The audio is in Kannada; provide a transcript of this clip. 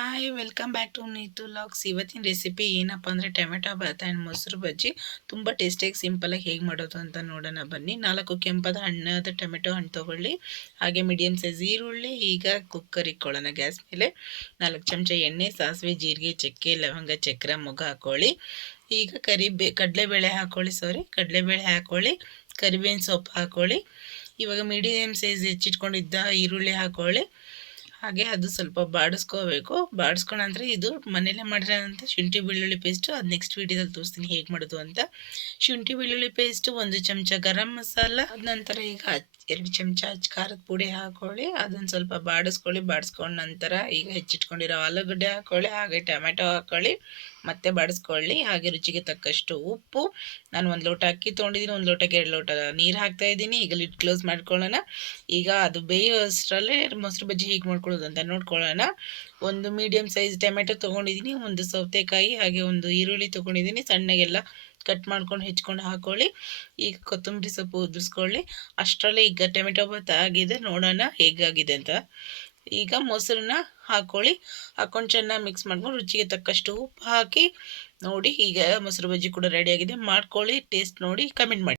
Hi welcome back to Neethu logs ಇವತ್ತಿನ ರೆಸಿಪಿ ಏನಪ್ಪ ಅಂದರೆ ಟೊಮೆಟೊ ಭಾತ್ ಆ್ಯಂಡ್ ಮೊಸರು ಬಜ್ಜಿ. ತುಂಬ ಟೇಸ್ಟಿಯಾಗಿ ಸಿಂಪಲಾಗಿ ಹೇಗೆ ಮಾಡೋದು ಅಂತ ನೋಡೋಣ ಬನ್ನಿ. ನಾಲ್ಕು ಕೆಂಪದ ಹಣ್ಣಾದ ಟೊಮೆಟೊ ಹಣ್ಣು ತೊಗೊಳ್ಳಿ. ಹಾಗೆ ಮೀಡಿಯಮ್ ಸೈಜ್ ಈರುಳ್ಳಿ, ಈಗ ಕುಕ್ಕರ್ ಇಕ್ಕೊಳ್ಳೋಣ ಗ್ಯಾಸ್ ಮೇಲೆ. ನಾಲ್ಕು ಚಮಚ ಎಣ್ಣೆ, ಸಾಸಿವೆ, ಜೀರಿಗೆ, ಚಕ್ಕೆ, ಲವಂಗ, ಚಕ್ರ ಮೊಗ್ಗು ಹಾಕ್ಕೊಳ್ಳಿ ಈಗ ಕರಿಬೇ ಕಡಲೆಬೇಳೆ ಹಾಕ್ಕೊಳ್ಳಿ ಸಾರಿ ಕಡಲೆಬೇಳೆ ಹಾಕ್ಕೊಳ್ಳಿ ಕರಿಬೇವಿನ ಸೊಪ್ಪು ಹಾಕ್ಕೊಳ್ಳಿ ಇವಾಗ ಮೀಡಿಯಮ್ ಸೈಜ್ ಹೆಚ್ಚಿಟ್ಕೊಂಡಿದ್ದ ಈರುಳ್ಳಿ ಹಾಕ್ಕೊಳ್ಳಿ ಹಾಗೆ ಅದು ಸ್ವಲ್ಪ ಬಾಡಿಸ್ಕೋಬೇಕು. ಬಾಡಿಸ್ಕೊಂಡ್ರೆ ಇದು ಮನೇಲೇ ಮಾಡಿರೋಂಥ ಶುಂಠಿ ಬೆಳ್ಳುಳ್ಳಿ ಪೇಸ್ಟು ಅದು ನೆಕ್ಸ್ಟ್ ವೀಡಿಯೋದಲ್ಲಿ ತೋರಿಸ್ತೀನಿ ಹೇಗೆ ಮಾಡೋದು ಅಂತ. ಶುಂಠಿ ಬೆಳ್ಳುಳ್ಳಿ ಪೇಸ್ಟು ಒಂದು ಚಮಚ ಗರಂ ಮಸಾಲ ನಂತರ ಈಗ ಎರಡು ಚಮಚ ಖಾರದ ಪುಡಿ ಹಾಕೊಳ್ಳಿ, ಅದನ್ನು ಸ್ವಲ್ಪ ಬಾಡಿಸ್ಕೊಳ್ಳಿ, ಬಾಡಿಸ್ಕೊಂಡ ನಂತರ ಈಗ ಹೆಚ್ಚಿಟ್ಕೊಂಡಿರೋ ಆಲೂಗಡ್ಡೆ ಹಾಕ್ಕೊಳ್ಳಿ ಹಾಗೆ ಟೊಮೆಟೊ ಹಾಕ್ಕೊಳ್ಳಿ ಮತ್ತೆ ಬಾಡಿಸ್ಕೊಳ್ಳಿ. ಹಾಗೆ ರುಚಿಗೆ ತಕ್ಕಷ್ಟು ಉಪ್ಪು. ನಾನು ಒಂದು ಲೋಟ ಅಕ್ಕಿ ತೊಗೊಂಡಿದ್ದೀನಿ, ಒಂದು ಲೋಟಕ್ಕೆ ಎರಡು ಲೋಟ ನೀರು ಹಾಕ್ತಾ ಇದ್ದೀನಿ. ಈಗ ಲಿಡ್ ಕ್ಲೋಸ್ ಮಾಡ್ಕೊಳ್ಳೋಣ. ಈಗ ಅದು ಬೇಯೋ ಅಷ್ಟರಲ್ಲೇ ಮೊಸರು ಬಜ್ಜಿ ಹೀಗೆ ಮಾಡ್ಕೊಳ್ಳೋದು ಅಂತ ನೋಡ್ಕೊಳ್ಳೋಣ. ಒಂದು ಮೀಡಿಯಮ್ ಸೈಜ್ ಟೊಮೆಟೊ ತೊಗೊಂಡಿದ್ದೀನಿ, ಒಂದು ಸೌತೆಕಾಯಿ, ಹಾಗೆ ಒಂದು ಈರುಳ್ಳಿ ತೊಗೊಂಡಿದ್ದೀನಿ. ಸಣ್ಣಗೆಲ್ಲ ಕಟ್ ಮಾಡ್ಕೊಂಡು ಹೆಚ್ಕೊಂಡು ಹಾಕೊಳ್ಳಿ. ಈಗ ಕೊತ್ತಂಬರಿ ಸೊಪ್ಪು ಉದುರಿಸ್ಕೊಳ್ಳಿ. ಅಷ್ಟರಲ್ಲೇ ಈಗ ಟೊಮೆಟೊ ಭಾತ್ ಆಗಿದೆ. ನೋಡೋಣ ಹೇಗಾಗಿದೆ ಅಂತ. ಈಗ ಮೊಸರನ್ನ ಹಾಕೊಳ್ಳಿ. ಹಾಕೊಂಡು ಚೆನ್ನಾಗಿ ಮಿಕ್ಸ್ ಮಾಡ್ಕೊಂಡು ರುಚಿಗೆ ತಕ್ಕಷ್ಟು ಉಪ್ಪು ಹಾಕಿ ನೋಡಿ ಈಗ ಮೊಸರು ಬಜ್ಜಿ ಕೂಡ ರೆಡಿಯಾಗಿದೆ ಮಾಡ್ಕೊಳ್ಳಿ ಟೇಸ್ಟ್ ನೋಡಿ ಕಮೆಂಟ್ ಮಾಡಿ.